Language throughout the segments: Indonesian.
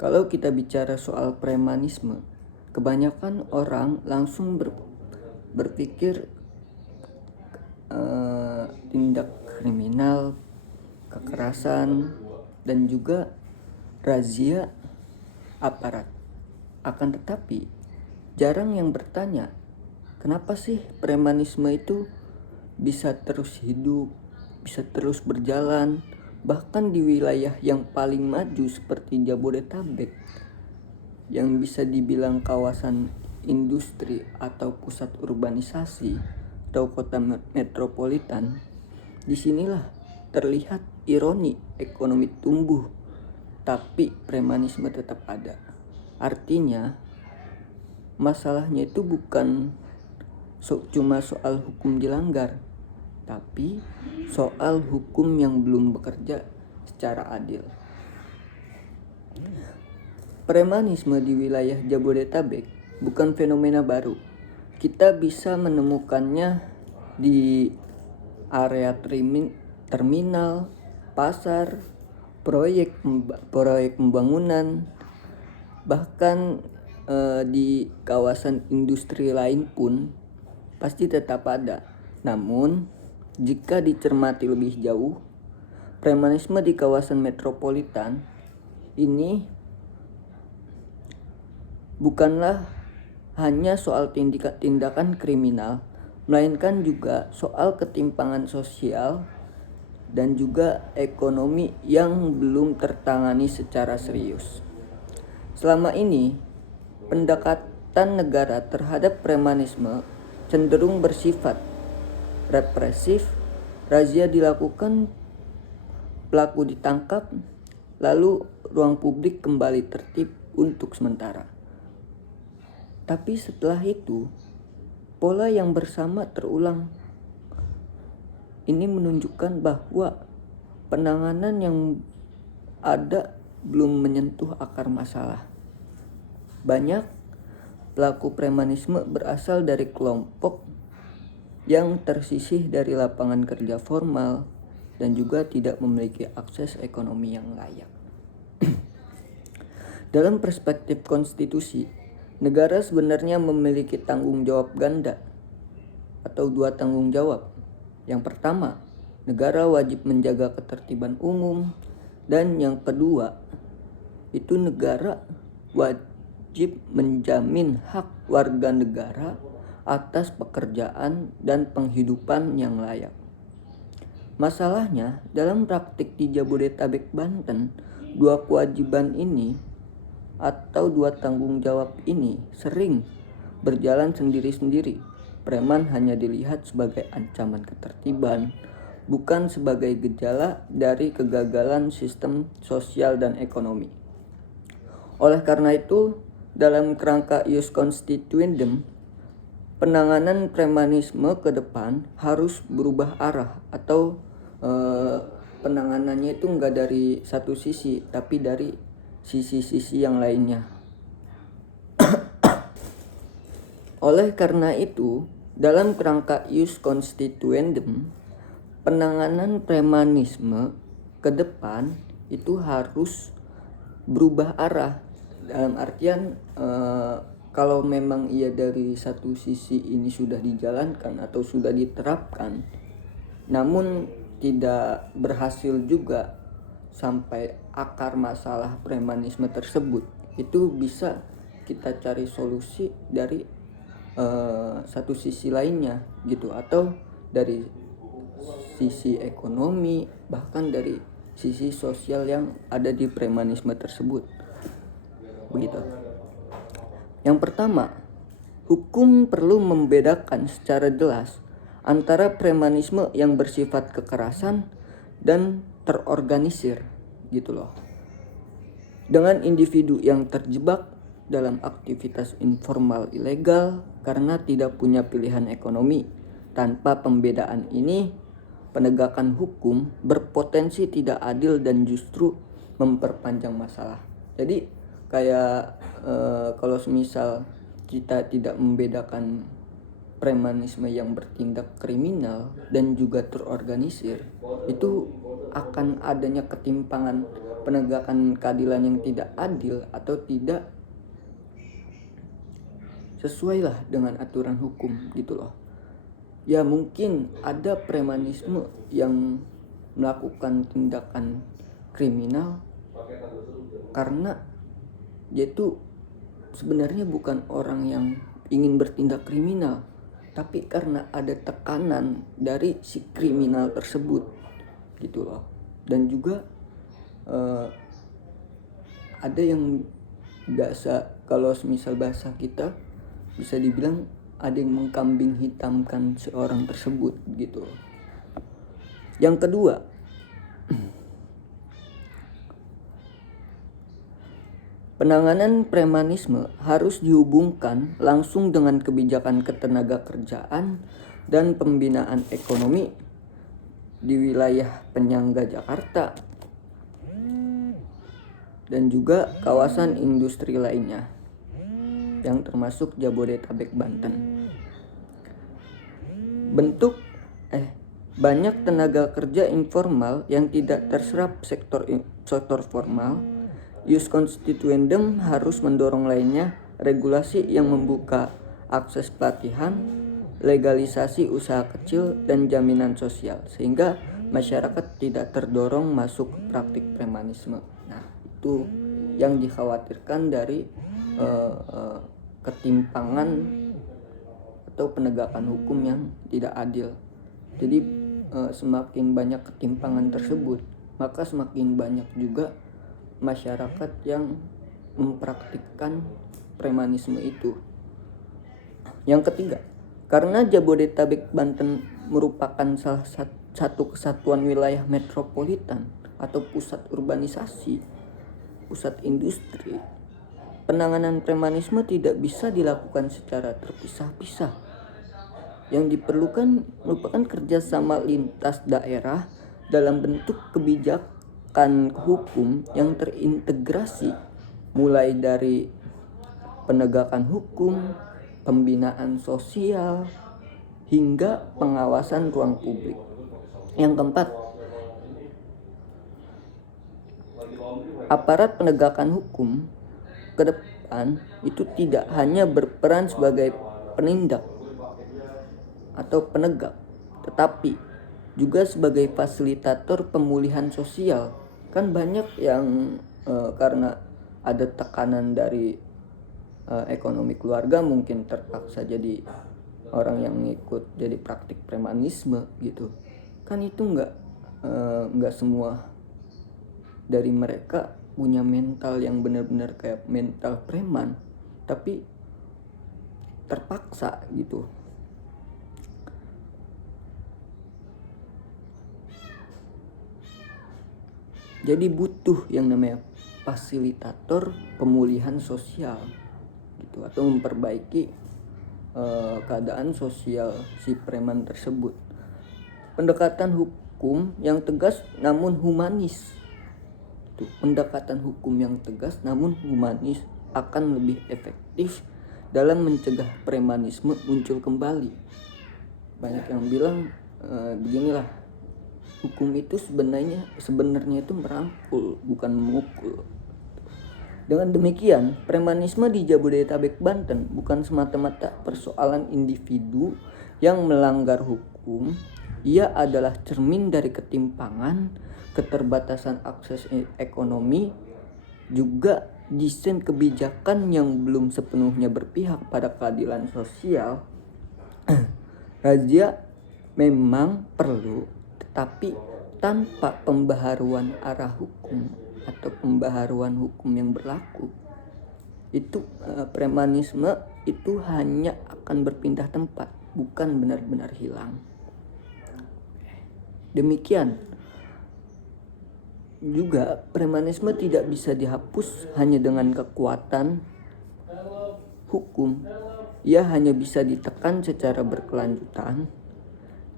Kalau kita bicara soal premanisme, kebanyakan orang langsung berpikir tindak kriminal, kekerasan, dan juga razia aparat. Akan tetapi, jarang yang bertanya, kenapa sih premanisme itu bisa terus hidup, bisa terus berjalan, bahkan di wilayah yang paling maju seperti Jabodetabek, yang bisa dibilang kawasan industri atau pusat urbanisasi atau kota metropolitan. Disinilah terlihat ironi ekonomi tumbuh, tapi premanisme tetap ada. Artinya, masalahnya itu bukan cuma soal hukum dilanggar, tapi soal hukum yang belum bekerja secara adil. Premanisme di wilayah Jabodetabek bukan fenomena baru. Kita bisa menemukannya di area terminal, pasar, proyek pembangunan, bahkan di kawasan industri lain pun pasti tetap ada. Namun, jika dicermati lebih jauh, premanisme di kawasan metropolitan ini bukanlah hanya soal tindakan kriminal, melainkan juga soal ketimpangan sosial dan juga ekonomi yang belum tertangani secara serius. Selama ini, pendekatan negara terhadap premanisme cenderung bersifat represif. Razia dilakukan, pelaku ditangkap, lalu ruang publik kembali tertib untuk sementara. Tapi setelah itu, pola yang bersama terulang. Ini menunjukkan bahwa penanganan yang ada belum menyentuh akar masalah. Banyak pelaku premanisme berasal dari kelompok yang tersisih dari lapangan kerja formal dan juga tidak memiliki akses ekonomi yang layak. Dalam perspektif konstitusi, negara sebenarnya memiliki tanggung jawab ganda atau dua tanggung jawab. Yang pertama, negara wajib menjaga ketertiban umum, dan yang kedua, itu negara wajib menjamin hak warga negara atas pekerjaan dan penghidupan yang layak. Masalahnya, dalam praktik di Jabodetabek, Banten, dua kewajiban ini atau dua tanggung jawab ini sering berjalan sendiri-sendiri. Preman hanya dilihat sebagai ancaman ketertiban, bukan sebagai gejala dari kegagalan sistem sosial dan ekonomi. Oleh karena itu, dalam kerangka ius constituendum, penanganan premanisme ke depan harus berubah arah, atau penanganannya itu enggak dari satu sisi, tapi dari sisi-sisi yang lainnya. Oleh karena itu, dalam kerangka ius constituendum, penanganan premanisme ke depan itu harus berubah arah. Dalam artian kalau memang ia dari satu sisi ini sudah dijalankan atau sudah diterapkan, namun tidak berhasil juga sampai akar masalah premanisme tersebut, itu bisa kita cari solusi dari satu sisi lainnya gitu, atau dari sisi ekonomi, bahkan dari sisi sosial yang ada di premanisme tersebut. Begitu. Yang pertama, hukum perlu membedakan secara jelas antara premanisme yang bersifat kekerasan dan terorganisir gitu loh. Dengan individu yang terjebak dalam aktivitas informal ilegal karena tidak punya pilihan ekonomi. Tanpa pembedaan ini, penegakan hukum berpotensi tidak adil dan justru memperpanjang masalah. Jadi kayak kalau semisal kita tidak membedakan premanisme yang bertindak kriminal dan juga terorganisir, itu akan adanya ketimpangan penegakan keadilan yang tidak adil atau tidak sesuai lah dengan aturan hukum gitu loh. Ya mungkin ada premanisme yang melakukan tindakan kriminal karena dia itu sebenarnya bukan orang yang ingin bertindak kriminal, tapi karena ada tekanan dari si kriminal tersebut gitu loh. Dan juga ada yang kalau misal bahasa kita bisa dibilang ada yang mengkambing hitamkan seorang tersebut gitu. Yang kedua, penanganan premanisme harus dihubungkan langsung dengan kebijakan ketenagakerjaan dan pembinaan ekonomi di wilayah penyangga Jakarta dan juga kawasan industri lainnya yang termasuk Jabodetabek Banten. Banyak tenaga kerja informal yang tidak terserap sektor formal. Ius Constituendum harus mendorong lainnya regulasi yang membuka akses pelatihan, legalisasi usaha kecil, dan jaminan sosial sehingga masyarakat tidak terdorong masuk ke praktik premanisme. Nah, itu yang dikhawatirkan dari ketimpangan atau penegakan hukum yang tidak adil. Jadi semakin banyak ketimpangan tersebut, maka semakin banyak juga masyarakat yang mempraktikkan premanisme itu. Yang ketiga, karena Jabodetabek Banten merupakan salah satu kesatuan wilayah metropolitan atau pusat urbanisasi, pusat industri, penanganan premanisme tidak bisa dilakukan secara terpisah-pisah. Yang diperlukan merupakan kerjasama lintas daerah dalam bentuk kebijakan hukum yang terintegrasi, mulai dari penegakan hukum, pembinaan sosial, hingga pengawasan ruang publik. Yang keempat, aparat penegakan hukum ke depan itu tidak hanya berperan sebagai penindak atau penegak, tetapi juga sebagai fasilitator pemulihan sosial. Kan banyak yang karena ada tekanan dari ekonomi keluarga mungkin terpaksa jadi orang yang ngikut jadi praktik premanisme gitu. Kan itu nggak semua dari mereka punya mental yang benar-benar kayak mental preman, tapi terpaksa gitu. Jadi butuh yang namanya fasilitator pemulihan sosial gitu, atau memperbaiki keadaan sosial si preman tersebut. Pendekatan hukum yang tegas namun humanis. Pendekatan hukum yang tegas namun humanis akan lebih efektif dalam mencegah premanisme muncul kembali. Banyak yang bilang beginilah, hukum itu sebenarnya itu merangkul, bukan memukul. Dengan demikian, premanisme di Jabodetabek Banten bukan semata-mata persoalan individu yang melanggar hukum. Ia adalah cermin dari ketimpangan, keterbatasan akses ekonomi, juga desain kebijakan yang belum sepenuhnya berpihak pada keadilan sosial. Razia memang perlu, tetapi tanpa pembaharuan arah hukum atau pembaharuan hukum yang berlaku, itu premanisme itu hanya akan berpindah tempat, bukan benar-benar hilang. Demikian juga premanisme tidak bisa dihapus hanya dengan kekuatan hukum. Ia hanya bisa ditekan secara berkelanjutan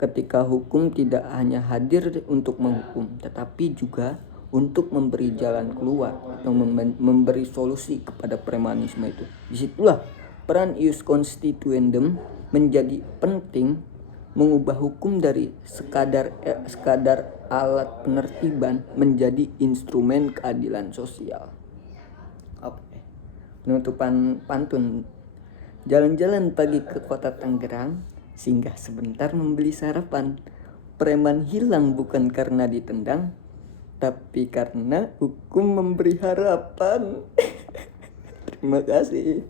ketika hukum tidak hanya hadir untuk menghukum, tetapi juga untuk memberi jalan keluar atau memberi solusi kepada premanisme itu. Disitulah peran ius constituendum menjadi penting mengubah hukum dari sekadar alat penertiban menjadi instrumen keadilan sosial. Oke. Penutupan pantun. Jalan-jalan pagi ke kota Tangerang, singgah sebentar membeli sarapan. Preman hilang bukan karena ditendang, tapi karena hukum memberi harapan. Terima kasih.